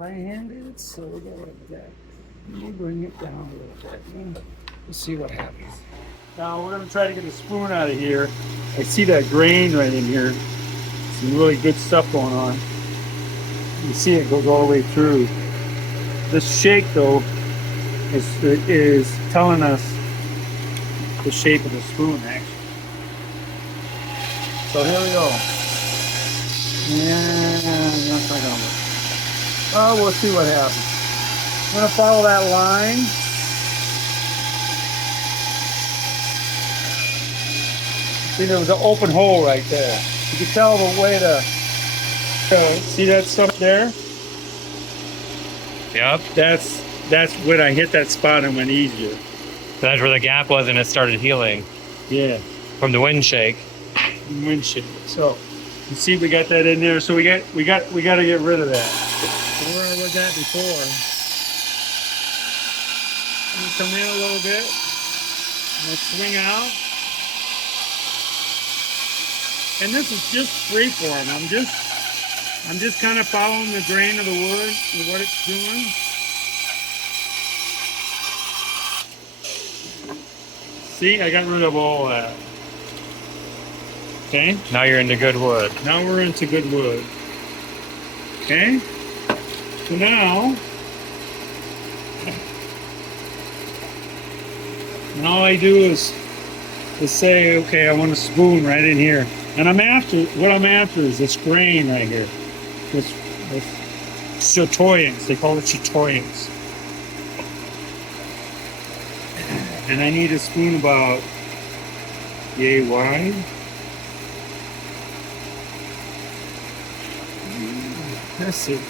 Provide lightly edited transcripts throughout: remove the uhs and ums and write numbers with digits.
Right-handed, so we go like that. Let me bring it down a little bit. Let's see what happens. Now we're gonna try to get a spoon out of here. I see that grain right in here. Some really good stuff going on. You see it goes all the way through. This shake though is telling us the shape of the spoon actually. So here we go. And that's not gonna work. Oh, we'll see what happens. I'm gonna follow that line. See, there was an open hole right there. You can tell the way to see that stuff there. Yep. That's when I hit that spot and went easier. That's where the gap was, and it started healing Yeah, from the wind shake. wind shake. So you see, we got that in there. So we got to get rid of that. So where I was at before. Come in a little bit. Let's swing out. And this is just freeform. I'm just kind of following the grain of the wood and what it's doing. See, I got rid of all that. Okay. Now you're into good wood. Now we're into good wood. Okay. So now all I do is say, okay, I want a spoon right in here. And what I'm after is this grain right here. This chatoyance. They call it chatoyance. And I need a spoon about yay wide. Let's see.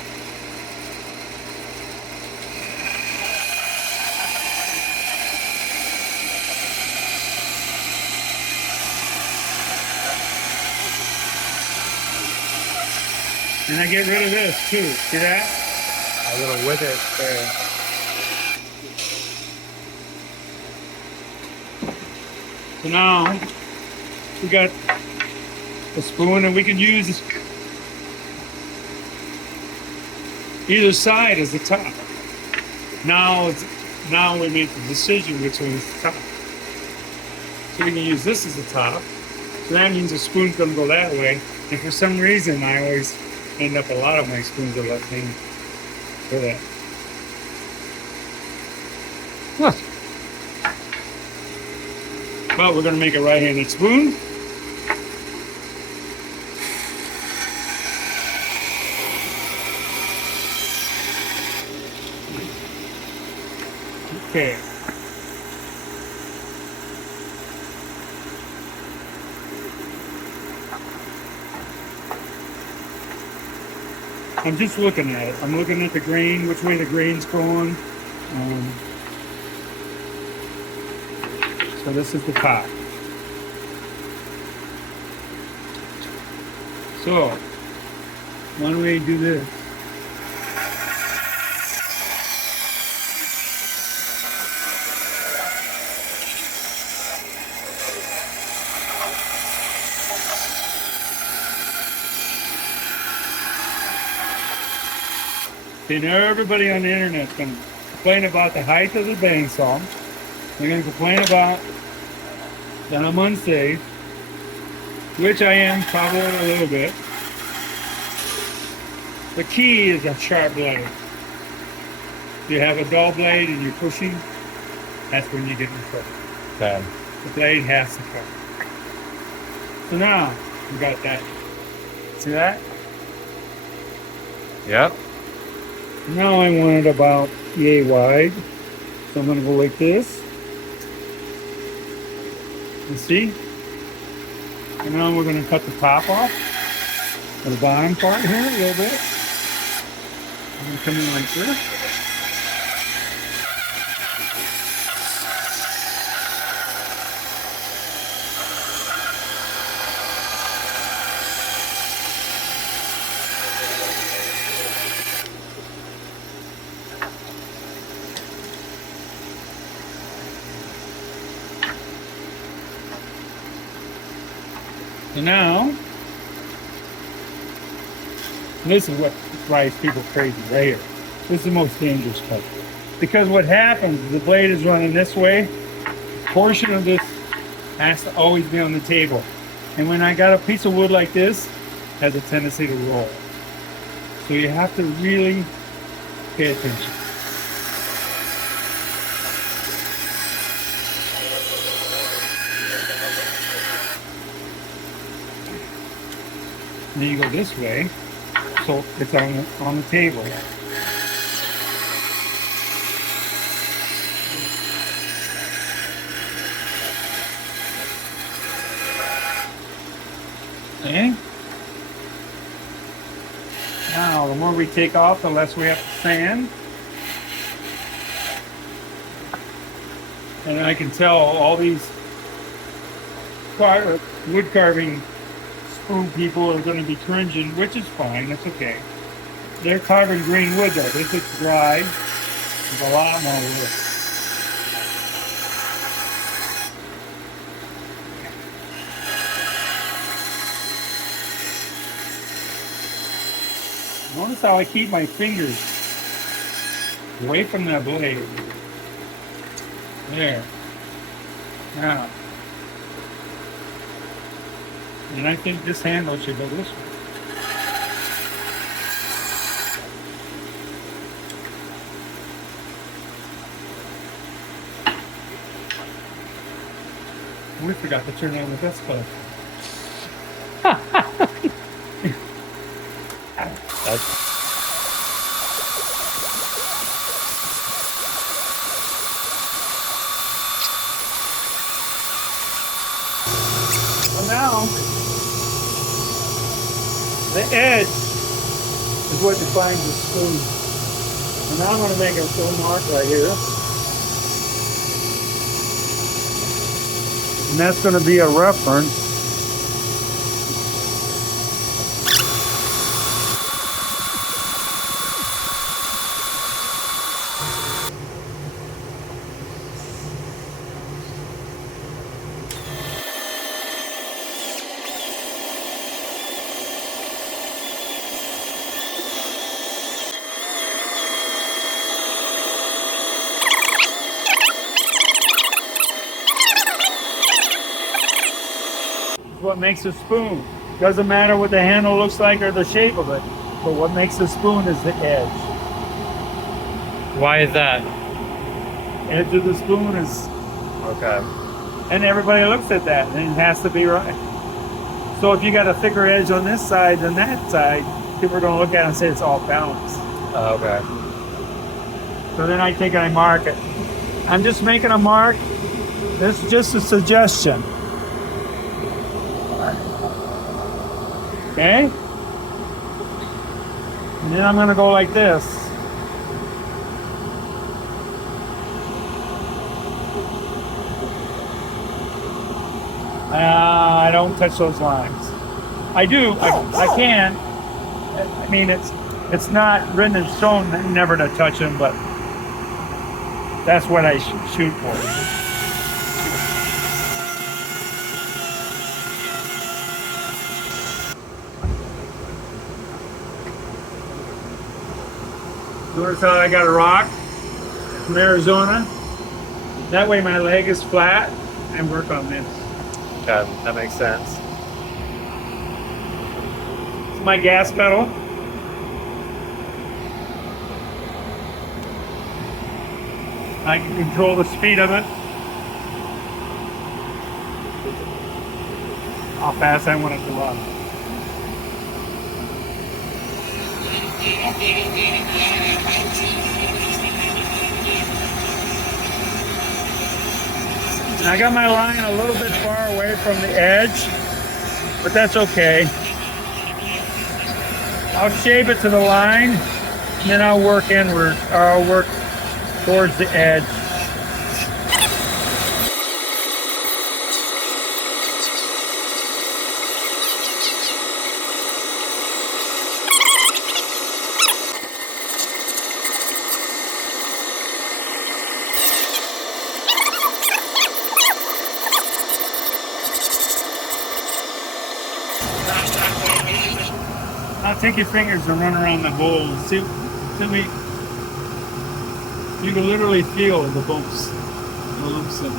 And I get rid of this too. See that? A little with it there. So now we got a spoon, and we can use either side as the top. Now we make the decision which one is the top. So we can use this as the top. So that means the spoon's gonna go that way. And for some reason, I always end up, a lot of my spoons are left in for that. Huh. But we're gonna make a right-handed spoon. Okay. I'm just looking at it. I'm looking at the grain, which way the grain's going. So this is the top. So why don't we do this? See, now everybody on the internet's going to complain about the height of the bang saw. They're going to complain about that I'm unsafe, which I am probably a little bit. The key is a sharp blade. If you have a dull blade and you're pushing, that's when you get in trouble. Okay. The blade has to cut. So now we got that. See that? Yep. Now I want it about yay wide. So I'm going to go like this. You see? And now we're going to cut the top off. The bottom part here a little bit. I'm going to come in like this. And now, this is what drives people crazy right here. This is the most dangerous part. Because what happens is the blade is running this way. A portion of this has to always be on the table. And when I got a piece of wood like this, it has a tendency to roll. So you have to really pay attention. And then you go this way, so it's on the table. Okay. Now, the more we take off, the less we have to sand. And I can tell all these wood carving spoon people are going to be cringing, which is fine. That's okay. They're carving green wood though. This is dry. There's a lot more wood. Notice how I keep my fingers away from that blade. There. Now. And I think this handle should go this way. We forgot to turn on the dust club. Well, now the edge is what defines the spoon. And now I'm going to make a little mark right here. And that's going to be a reference. What makes a spoon. Doesn't matter what the handle looks like or the shape of it, but what makes a spoon is the edge. Why is that? Edge of the spoon is, Okay. and everybody looks at that, and it has to be right. So if you got a thicker edge on this side than that side, people are going to look at it and say it's all balanced. Okay. So then I take and I mark it. I'm just making a mark. This is just a suggestion. Okay? And then I'm going to go like this. I don't touch those lines. I do. I can. I mean, it's not written in stone never to touch them, but that's what I shoot for. Notice how I got a rock from Arizona. That way my leg is flat and work on this. Okay, that makes sense. It's my gas pedal. I can control the speed of it. How fast I want it to run. And I got my line a little bit far away from the edge, but that's okay. I'll shape it to the line, and then I'll work inward, or I'll work towards the edge. Now take your fingers and run around the hole. See You can literally feel the bumps, the lumps in it.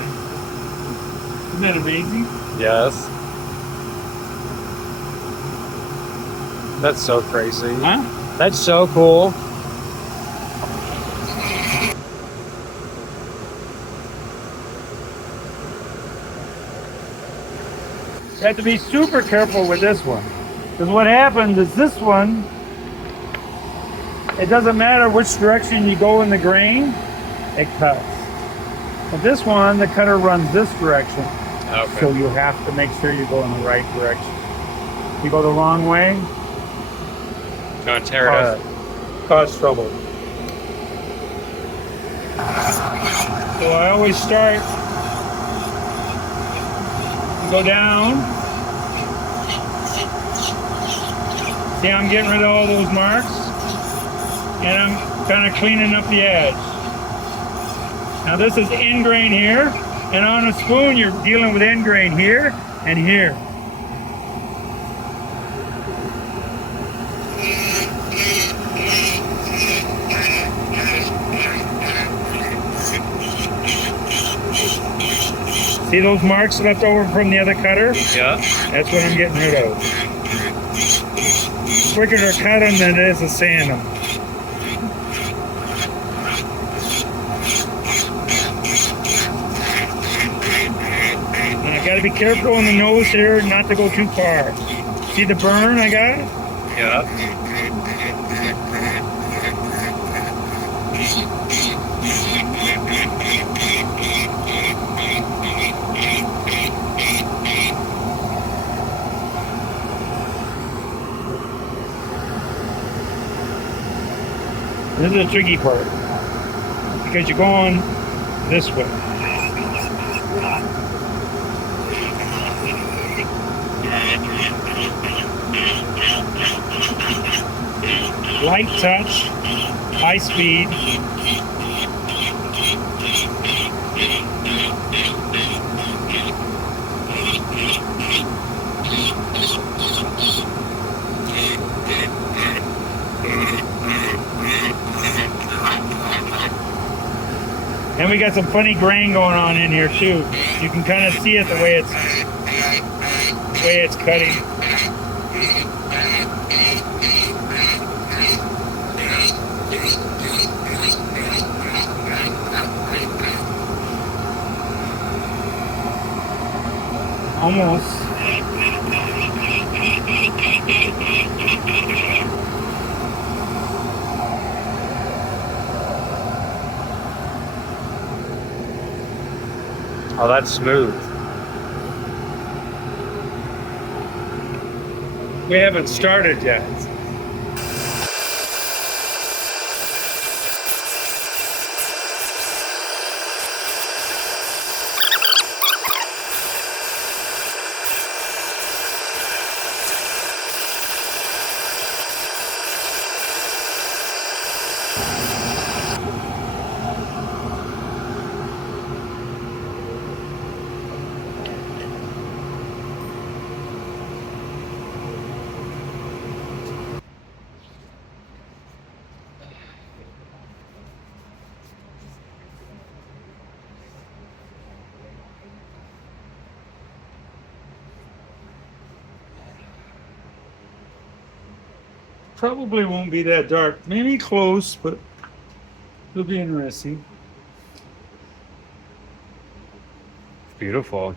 Isn't that amazing? Yes. That's so crazy. Huh? That's so cool. You have to be super careful with this one. Because what happens is this one, it doesn't matter which direction you go in the grain, it cuts. But this one, the cutter runs this direction. Okay. So you have to make sure you go in the right direction. If you go the wrong way, Gonna tear it up. cause trouble. So I always start, go down. See, I'm getting rid of all those marks, and I'm kind of cleaning up the edge. Now this is end grain here, and on a spoon you're dealing with end grain here and here. See those marks left over from the other cutter? Yeah. That's what I'm getting rid of. Quicker to cut them than it is to sand them. And I gotta be careful on the nose here not to go too far. See the burn I got? Yeah. This is the tricky part. Because you're going this way. Light touch, high speed. And we got some funny grain going on in here too. You can kind of see it the way it's cutting. Almost. Oh, that's smooth. We haven't started yet. Probably won't be that dark. Maybe close, but it'll be interesting. Beautiful.